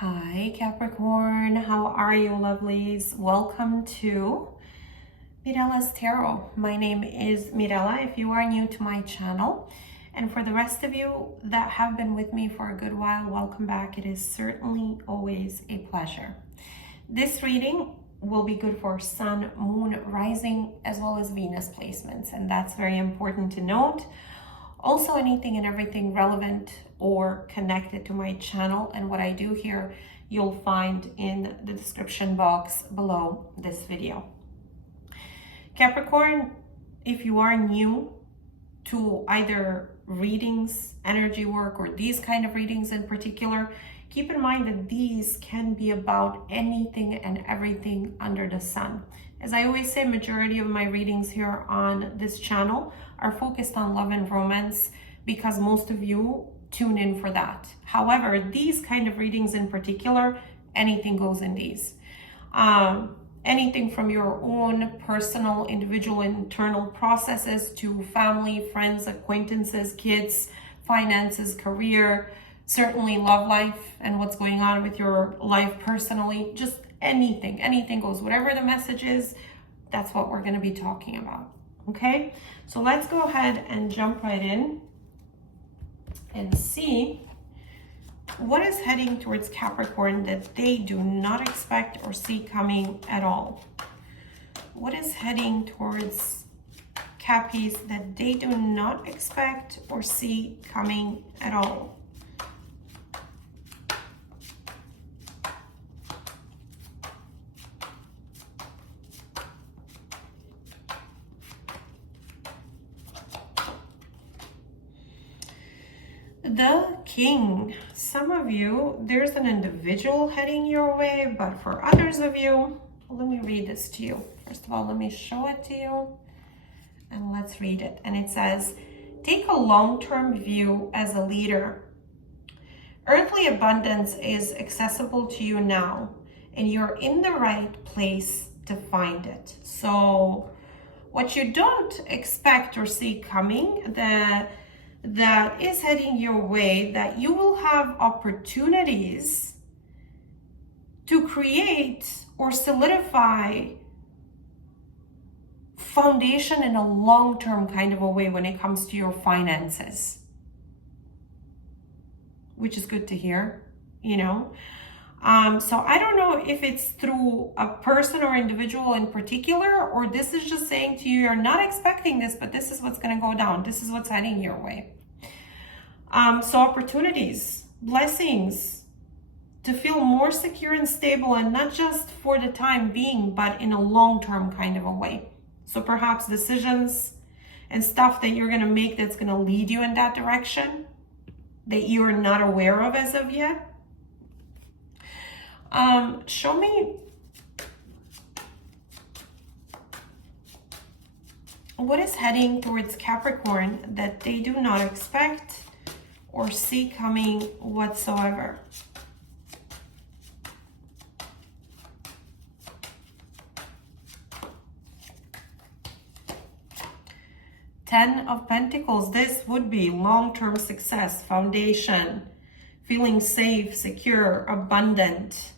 Hi Capricorn, how are you lovelies? Welcome to Mirella's Tarot. My name is Mirella if you are new to my channel. And for the rest of you that have been with me for a good while, welcome back. It is certainly always a pleasure. This reading will be good for Sun, Moon, Rising, as well as Venus placements. And that's very important to note. Also, anything and everything relevant or connected to my channel and what I do here, you'll find in the description box below this video. Capricorn, if you are new to either readings, energy work, or these kind of readings in particular, keep in mind that these can be about anything and everything under the sun. As I always say, majority of my readings here on this channel are focused on love and romance because most of you tune in for that. However, these kind of readings in particular, anything goes in these. Anything from your own personal, individual, internal processes to family, friends, acquaintances, kids, finances, career, certainly love life and what's going on with your life personally, just anything goes. Whatever the message is, that's what we're going to be talking about. Okay, so let's go ahead and jump right in and see what is heading towards Capricorn that they do not expect or see coming at all. What is heading towards Cappies that they do not expect or see coming at all? The King. Some of you, there's an individual heading your way, but for others of you, let me read this to you. First of all, let me show it to you and let's read it. And it says, take a long-term view as a leader. Earthly abundance is accessible to you now, and you're in the right place to find it. So what you don't expect or see coming, that is heading your way, that you will have opportunities to create or solidify foundation in a long-term kind of a way when it comes to your finances, which is good to hear, you know. So I don't know if it's through a person or individual in particular, or this is just saying to you, you're not expecting this, but this is what's going to go down. This is what's heading your way. So opportunities, blessings, to feel more secure and stable, and not just for the time being, but in a long-term kind of a way. So perhaps decisions and stuff that you're going to make that's going to lead you in that direction that you're not aware of as of yet. Show me what is heading towards Capricorn that they do not expect or see coming whatsoever. Ten of Pentacles. This would be long-term success, foundation, feeling safe, secure, abundant,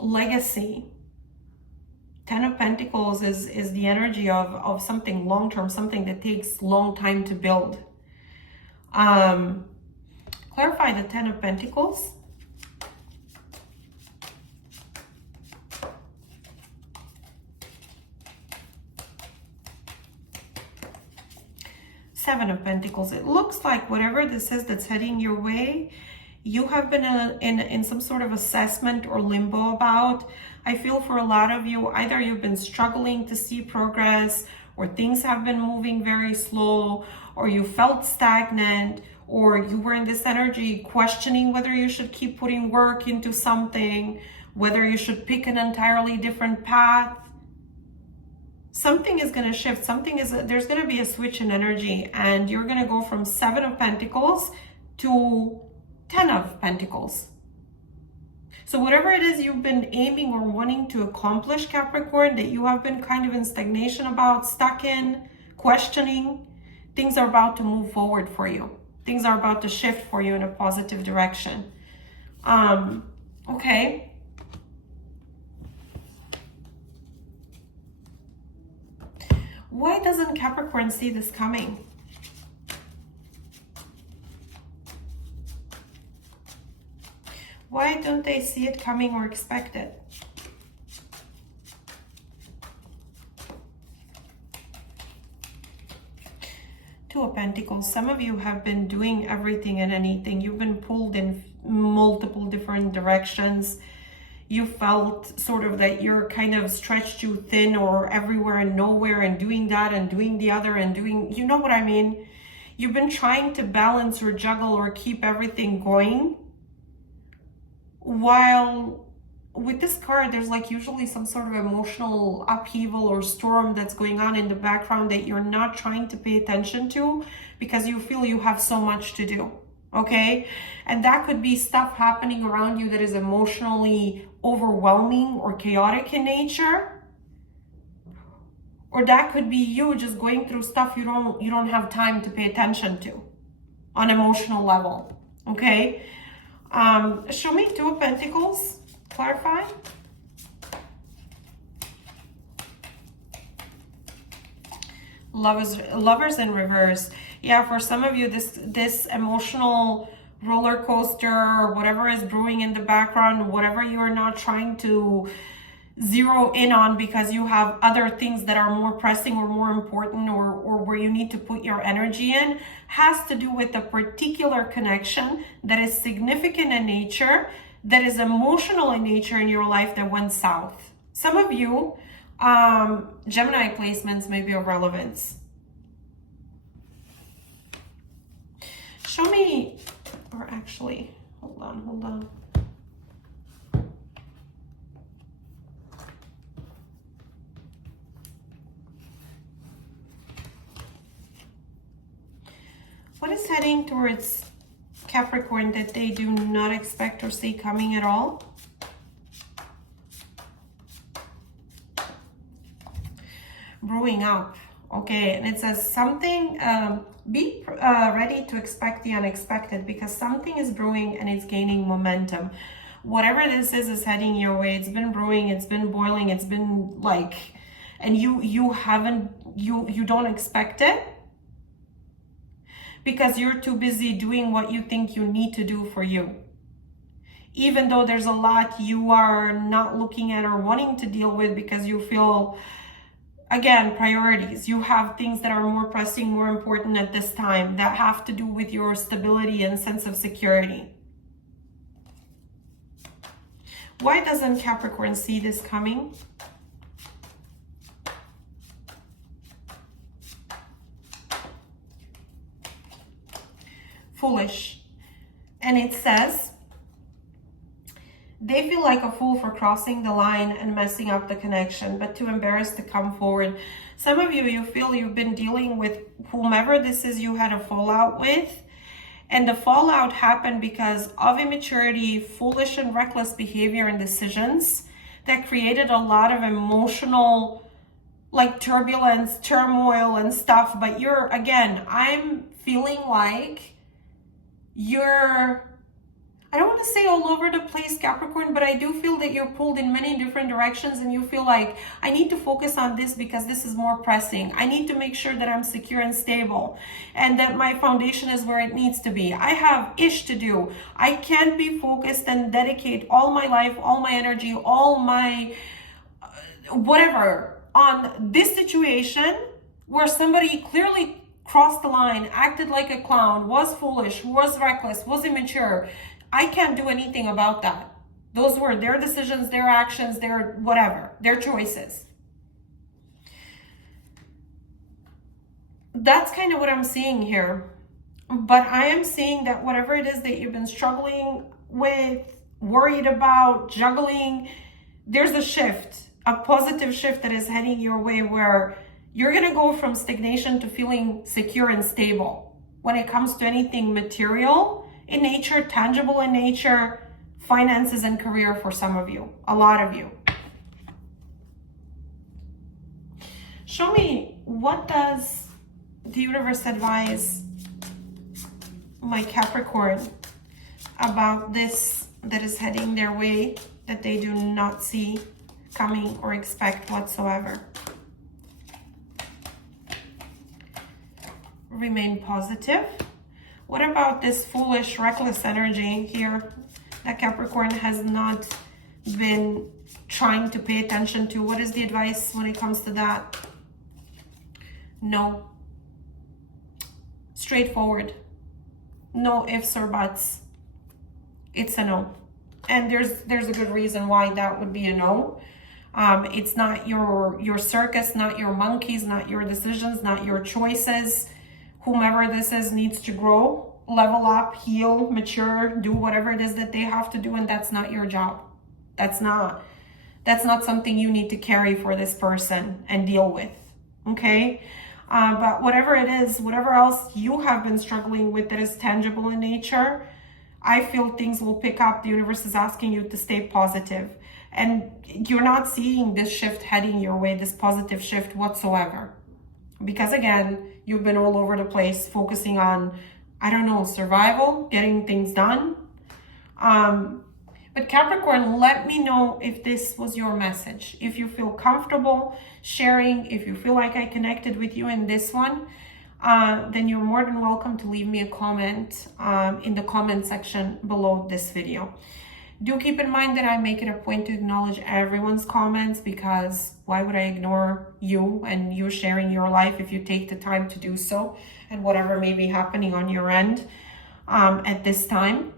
legacy. Ten of Pentacles is the energy of something long-term, something that takes long time to build. Clarify the Ten of Pentacles. Seven of Pentacles. It looks like whatever this is that's heading your way, you have been in some sort of assessment or limbo about. I feel for a lot of you, either you've been struggling to see progress, or things have been moving very slow, or you felt stagnant, or you were in this energy questioning whether you should keep putting work into something, whether you should pick an entirely different path. Something is going to shift. There's going to be a switch in energy, and you're going to go from Seven of Pentacles to Ten of Pentacles. So whatever it is you've been aiming or wanting to accomplish, Capricorn, that you have been kind of in stagnation about, stuck in, questioning, things are about to move forward for you. Things are about to shift for you in a positive direction. Okay. Why doesn't Capricorn see this coming? Why don't they see it coming or expect it? Two of Pentacles. Some of you have been doing everything and anything. You've been pulled in multiple different directions. You felt sort of that you're kind of stretched too thin or everywhere and nowhere and doing that and doing the other and doing, you know what I mean? You've been trying to balance or juggle or keep everything going. While with this card, there's like usually some sort of emotional upheaval or storm that's going on in the background that you're not trying to pay attention to because you feel you have so much to do. Okay. And that could be stuff happening around you that is emotionally overwhelming or chaotic in nature. Or that could be you just going through stuff you don't have time to pay attention to on emotional level. Okay. Show me Two of Pentacles. Clarify. Lovers in reverse. Yeah, for some of you, this emotional roller coaster, whatever is brewing in the background, whatever you are not trying to zero in on because you have other things that are more pressing or more important or where you need to put your energy in, has to do with a particular connection that is significant in nature, that is emotional in nature in your life that went south. Some of you, Gemini placements may be of relevance. Show me, or actually, hold on. What is heading towards Capricorn that they do not expect or see coming at all? Brewing up. Okay, and it says something, be ready to expect the unexpected because something is brewing and it's gaining momentum. Whatever this is heading your way. It's been brewing, it's been boiling, it's been like, and you don't expect it because you're too busy doing what you think you need to do for you. Even though there's a lot you are not looking at or wanting to deal with because you feel, again, priorities. You have things that are more pressing, more important at this time that have to do with your stability and sense of security. Why doesn't Capricorn see this coming? Foolish. And it says, they feel like a fool for crossing the line and messing up the connection, but too embarrassed to come forward. Some of you, you feel you've been dealing with whomever this is you had a fallout with, and the fallout happened because of immaturity, foolish and reckless behavior and decisions that created a lot of emotional, like turbulence, turmoil and stuff. But you're, again, I'm feeling like you're, I don't want to say all over the place, Capricorn, but I do feel that you're pulled in many different directions and you feel like, I need to focus on this because this is more pressing. I need to make sure that I'm secure and stable and that my foundation is where it needs to be. I have ish to do. I can't be focused and dedicate all my life, all my energy, all my whatever on this situation where somebody clearly crossed the line, acted like a clown, was foolish, was reckless, was immature. I can't do anything about that. Those were their decisions, their actions, their whatever, their choices. That's kind of what I'm seeing here. But I am seeing that whatever it is that you've been struggling with, worried about, juggling, there's a shift, a positive shift that is heading your way where you're going to go from stagnation to feeling secure and stable when it comes to anything material in nature, tangible in nature, finances and career for some of you, a lot of you. Show me, what does the universe advise my Capricorn, about this that is heading their way that they do not see coming or expect whatsoever. Remain positive. What about this foolish, reckless energy here that Capricorn has not been trying to pay attention to? What is the advice when it comes to that? No. Straightforward. No ifs or buts. It's a no. And there's a good reason why that would be a no. It's not your circus, not your monkeys, not your decisions, not your choices. Whomever this is needs to grow, level up, heal, mature, do whatever it is that they have to do, and that's not your job. That's not something you need to carry for this person and deal with, okay? But whatever it is, whatever else you have been struggling with that is tangible in nature, I feel things will pick up. The universe is asking you to stay positive. And you're not seeing this shift heading your way, this positive shift whatsoever. Because again, you've been all over the place focusing on, I don't know, survival, getting things done. But Capricorn, let me know if this was your message. If you feel comfortable sharing, if you feel like I connected with you in this one, then you're more than welcome to leave me a comment in the comment section below this video. Do keep in mind that I make it a point to acknowledge everyone's comments, because why would I ignore you and you sharing your life if you take the time to do so, and whatever may be happening on your end at this time.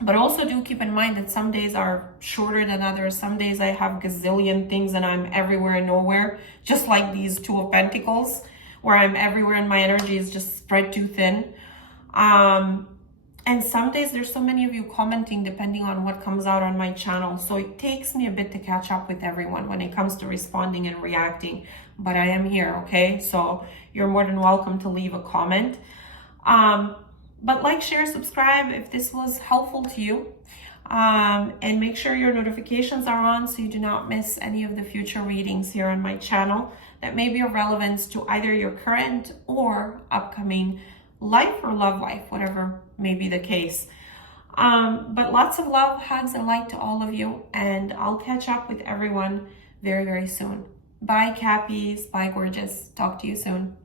But also do keep in mind that some days are shorter than others. Some days I have gazillion things and I'm everywhere and nowhere, just like these Two of Pentacles, where I'm everywhere and my energy is just spread too thin. And some days there's so many of you commenting depending on what comes out on my channel. So it takes me a bit to catch up with everyone when it comes to responding and reacting. But I am here, okay? So you're more than welcome to leave a comment. But like, share, subscribe if this was helpful to you. And make sure your notifications are on so you do not miss any of the future readings here on my channel that may be of relevance to either your current or upcoming life or love life, whatever may be the case. But lots of love, hugs, and light to all of you. And I'll catch up with everyone very, very soon. Bye, Cappies. Bye, gorgeous. Talk to you soon.